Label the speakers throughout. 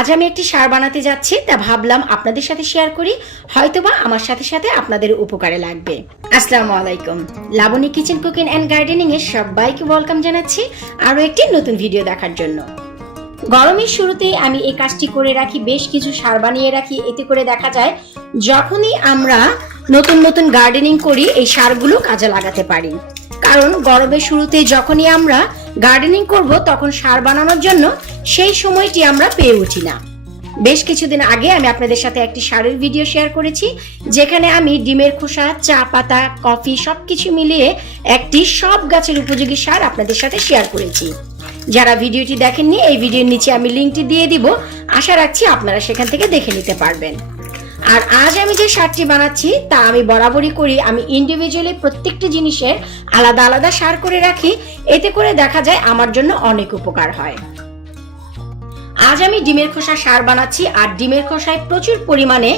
Speaker 1: আজ আমি একটি সার বানাতে যাচ্ছি, তা ভাবলাম আপনাদের সাথে শেয়ার করি। হয়তোবা আমার সাথে সাথে আপনাদের উপকারে লাগবে। আসসালামু আলাইকুম। Laboni kitchen cooking and gardening এর সবাইকে ওয়েলকাম জানাচ্ছি আরও একটি নতুন ভিডিও দেখার জন্য। গরমের শুরুতেই আমি এই কাজটি করে রাখি, বেশ কিছু সার বানিয়ে রাখি। এতে করে দেখা যায়, যখনই আমরা নতুন নতুন গার্ডেনিং করি, এই সারগুলো কাজে লাগাতে পারি। কারণ গরমের শুরুতে যখনই আমরা গার্ডেনিং করব তখন সার বানানোর জন্য সেই সময়টি আমরা পেয়ে উঠি না। বেশ কিছুদিন আগে আমি আপনাদের সাথে একটি সারের ভিডিও শেয়ার করেছি, যেখানে আমি ডিমের খোসা, চা পাতা, কফি সবকিছু মিলিয়ে একটি সব গাছের উপযোগী সার আপনাদের সাথে শেয়ার করেছি। যারা ভিডিওটি দেখেননি, এই ভিডিওর নিচে আমি লিঙ্কটি দিয়ে দিব। আশা রাখছি আপনারা সেখান থেকে দেখে নিতে পারবেন। আর আজ আমি যে সারটি বানাচ্ছি, তা আমি বরাবরই করি। আমি ইন্ডিভিজুয়ালি প্রত্যেকটি জিনিসের আলাদা আলাদা সার করে রাখি। এতে করে দেখা যায় আমার জন্য অনেক উপকার হয়। আজ আমি ডিমের খোসা সার বানাচ্ছি আর ডিমের খোসায় প্রচুর পরিমাণে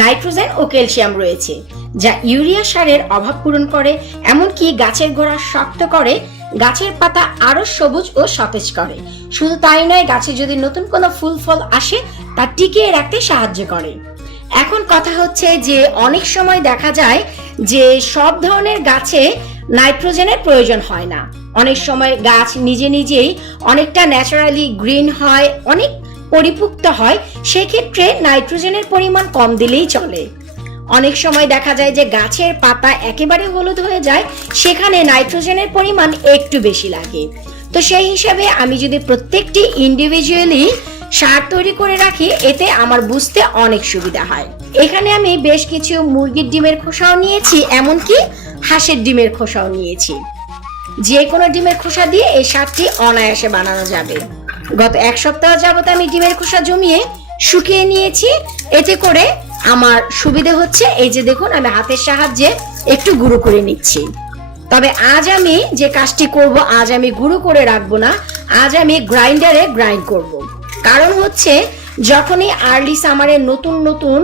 Speaker 1: নাইট্রোজেন ও ক্যালসিয়াম রয়েছে, যা ইউরিয়া সারের অভাব পূরণ করে, এমনকি গাছের গোড়া শক্ত করে, গাছের পাতা আরও সবুজ ও সতেজ করে। শুধু তাই নয়, গাছে যদি নতুন কোনো ফুল ফল আসে, তা টিকিয়ে রাখতে সাহায্য করে। এখন কথা হচ্ছে যে অনেক সময় দেখা যায় যে সব ধরনের গাছে নাইট্রোজেনের প্রয়োজন হয় না। অনেক সময় গাছ নিজে নিজেই অনেকটা ন্যাচারালি গ্রিন হয়, অনেক পরিপুক্ত হয়, সেক্ষেত্রে নাইট্রোজেনের পরিমাণ কম দিলেই চলে। অনেক সময় দেখা যায় যে গাছের পাতা একেবারে হলুদ হয়ে যায়, সেখানে নাইট্রোজেনের পরিমাণ একটু বেশি লাগে। তো সেই হিসাবে আমি যদি প্রত্যেকটি ইন্ডিভিজুয়ালি সার তৈরি করে রাখি, এতে আমার বুঝতে অনেক সুবিধা হয়। এখানে আমি বেশ কিছু মুরগির ডিমের খোসাও নিয়েছি, এমনকি হাঁসের ডিমের খোসাও নিয়েছি। যে কোনো ডিমের খোসা দিয়ে এই সারটি অনায়াসে বানানো যাবে। গত এক সপ্তাহ যাবত আমি ডিমের খোসা জমিয়ে শুকিয়ে নিয়েছি। এতে করে আমার সুবিধে হচ্ছে, এই যে দেখুন, আমি হাতের সাহায্যে একটু গুঁড়ো করে নিচ্ছি। তবে আজ আমি যে কাজটি করব, আজ আমি গুঁড়ো করে রাখব না, আজ আমি গ্রাইন্ডারে গ্রাইন্ড করব। কারণ হচ্ছে, যখনই আর্লি সামারে নতুন নতুন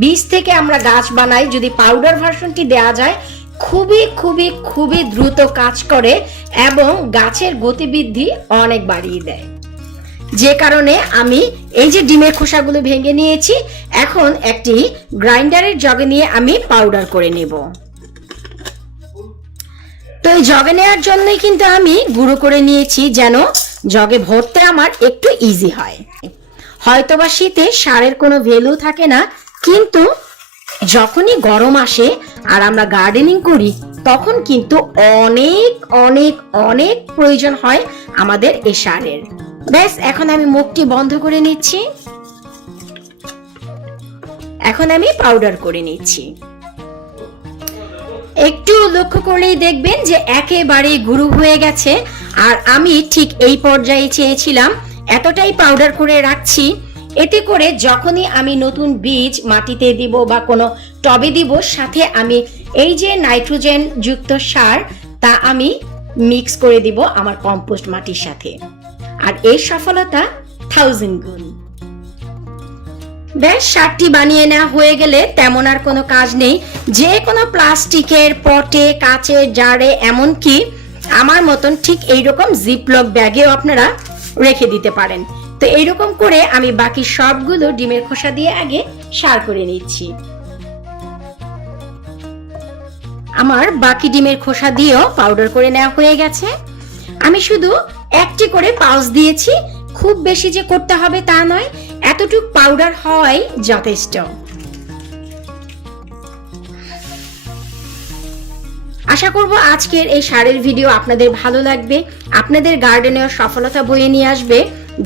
Speaker 1: বীজ থেকে আমরা গাছ বানাই, যদি পাউডার ভার্সনটি দেওয়া যায়, খুবই খুবই খুবই দ্রুত কাজ করে এবং গাছের গতিবৃদ্ধি অনেক বাড়িয়ে দেয়। যে কারণে আমি এই যে ডিমের খোসাগুলো ভেঙে নিয়েছি, এখন একটি গ্রাইন্ডারের জগে নিয়ে আমি পাউডার করে নেব। তো এই জগে নেওয়ার জন্যই কিন্তু আমি গুঁড়ো করে নিয়েছি যেন জগে ভরতে আমার একটু ইজি হয়। হয়তোবা শীতে সারের কোনো ভ্যালু থাকে না, কিন্তু যখনই গরম আসে আর আমরা গার্ডেনিং করি, তখন কিন্তু অনেক অনেক অনেক প্রয়োজন হয় আমাদের এই সারের। ব্যাস, এখন আমি মুখটি বন্ধ করে নিচ্ছি। এখন আমি পাউডার করে নিচ্ছি। একটু লক্ষ্য করলেই দেখবেন যে একেবারে গুরু হয়ে গেছে। আর আমি ঠিক এই পর্যায়ে চেয়েছিলাম, এতটাই পাউডার করে রাখছি, এতে করে যখনই আমি নতুন বীজ মাটিতে দিব বা কোনো টবে দিব, সাথে আমি এই যে নাইট্রোজেন যুক্ত সার, তা আমি মিক্স করে দিব আমার কম্পোস্ট মাটির সাথে। আর এই সফলতা থাউজেন্ড গুণ। ব্যাস, সারটি বানিয়ে নেওয়া হয়ে গেলে তেমন আর কোনো কাজ নেই। যে কোনো প্লাস্টিকের পটে, কাচের জারে, এমনকি আমার মতন ঠিক এইরকম জিপলক ব্যাগেও আপনারা রেখে দিতে পারেন। তো এইরকম করে আমি বাকি সবগুলো ডিমের খোসা দিয়ে আগে সার করে নিচ্ছি। আমার বাকি ডিমের খোসা দিয়েও পাউডার করে নেওয়া হয়ে গেছে। আমি শুধু একটি করে পাউচ দিয়েছি। খুব বেশি যে করতে হবে তা নয়, এতটুক পাউডার হয় যথেষ্ট। আশা করব আজকের এই সারের ভিডিও আপনাদের ভালো লাগবে। আপনাদের গার্ডেনেও সফলতা বয়ে নিয়ে আসবে,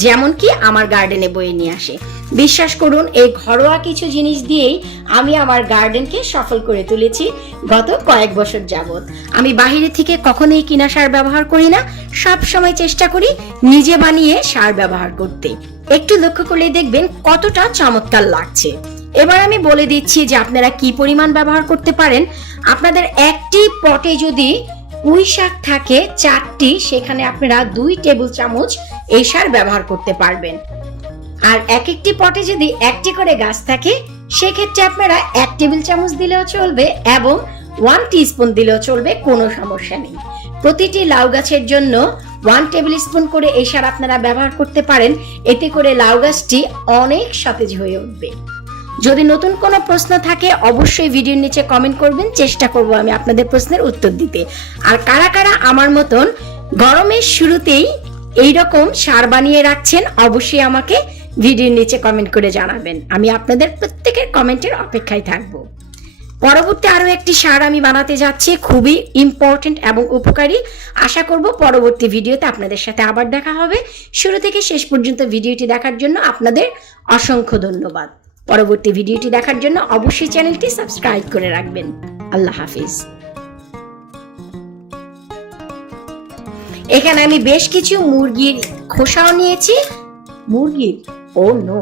Speaker 1: যেমন কি আমার গার্ডেনে বয়ে নিয়ে আসে। বিশ্বাস করুন, এই ঘরোয়া কিছু জিনিস দিয়েই আমি আমার গার্ডেনকে সফল করে তুলেছি গত কয়েক বছর যাবৎ। আমি বাহিরে থেকে কখনোই কিনা সার ব্যবহার করি না, সব সময় চেষ্টা করি নিজে বানিয়ে সার ব্যবহার করতে। একটু লক্ষ্য করলে দেখবেন কতটা চমৎকার লাগছে। এবার আমি বলে দিচ্ছি যে আপনারা কি পরিমাণ ব্যবহার করতে পারেন। আপনাদের একটি পটে যদি পুঁই শাক থাকে, চারটি, সেখানে আপনারা দুই টেবিল চামচ এই সার ব্যবহার করতে পারবেন। আর এক একটি পটে যদি একটি করে গাছ থাকে, সেক্ষেত্রে আপনারা এক টেবিল চামচ দিলেও চলবে এবং ওয়ান টিস্পুন দিলেও চলবে, কোনো সমস্যা নেই। প্রতিটি লাউ গাছের জন্য ওয়ান টেবিল স্পুন করে এই সার আপনারা ব্যবহার করতে পারেন। এতে করে লাউ গাছটি অনেক সতেজ হয়ে উঠবে। যদি নতুন কোনো প্রশ্ন থাকে, অবশ্যই ভিডিওর নিচে কমেন্ট করবেন, চেষ্টা করব আমি আপনাদের প্রশ্নের উত্তর দিতে। আর কারা কারা আমার মতন গরমের শুরুতেই এই রকম সার বানিয়ে রাখছেন, অবশ্যই আমাকে ভিডিওর নিচে কমেন্ট করে জানাবেন। আমি আপনাদের প্রত্যেকের কমেন্টের অপেক্ষায় থাকব। পরবর্তী আরও একটি সার আমি বানাতে যাচ্ছি, খুবই ইম্পর্টেন্ট এবং উপকারী। আশা করব পরবর্তী ভিডিওতে আপনাদের সাথে আবার দেখা হবে। শুরু থেকে শেষ পর্যন্ত ভিডিওটি দেখার জন্য আপনাদের অসংখ্য ধন্যবাদ। পরবর্তী ভিডিওটি দেখার জন্য অবশ্যই চ্যানেলটি সাবস্ক্রাইব করে রাখবেন। আল্লাহ হাফিজ। এখানে আমি বেশ কিছু মুরগির খোসাও নিয়েছি। মুরগির? Oh, no.